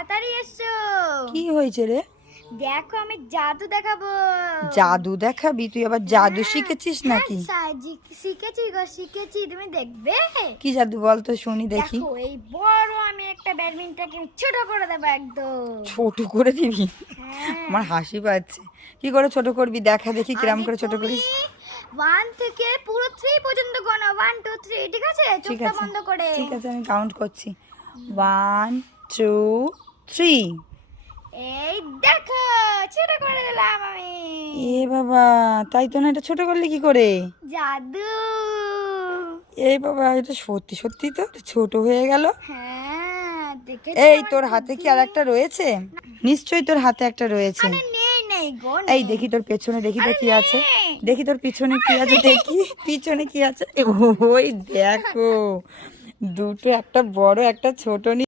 তাড়াতাড়ি এসো। কি হয়েছে রে? দেখো আমি জাদু দেখাবো। জাদু দেখাবি? তুই আবার জাদু শিখেছিস নাকি? শিখেছি গো, শিখেছি, তুমি দেখবে? কি জাদু বল তো শুনি দেখি। দেখো এই বড় আমি একটা ব্যাডমিন্টনকে ছোট করে দেবো একদম। ছোট করে দিবি? হ্যাঁ। আমার হাসি পাচ্ছে। কি করে ছোট করবি দেখা দেখি, কিরম করে ছোট করিস। 1 থেকে পুরো 3 পর্যন্ত গোনা, 1 2 3, ঠিক আছে? ঠিক চোখটা আছে বন্ধ করে। ঠিক আছে, আমি কাউন্ট করছি। 1 2 3। এই দেখো ছোট করে দিলাম আমি। এ বাবা, তাই তো না, এটা ছোট করলে কি করে? জাদু। এই বাবা, এটা সত্যি সত্যি তো এটা ছোট হয়ে গেল। হ্যাঁ, দেখেছো? এই আমার তোর হাতে কি বুদ্ধি? আর একটা রয়েছে? নিশ্চয়ই তোর হাতে একটা রয়েছে। আরে নেই গো, এই নেই। দেখি তোর পেছনে, দেখি তো আরে কি আছে। নেই। দেখি তোর পিছনে কি আছে, দেখি পিছনে কি আছে। ওই দেখো, দুটো, একটা বড় একটা ছোট।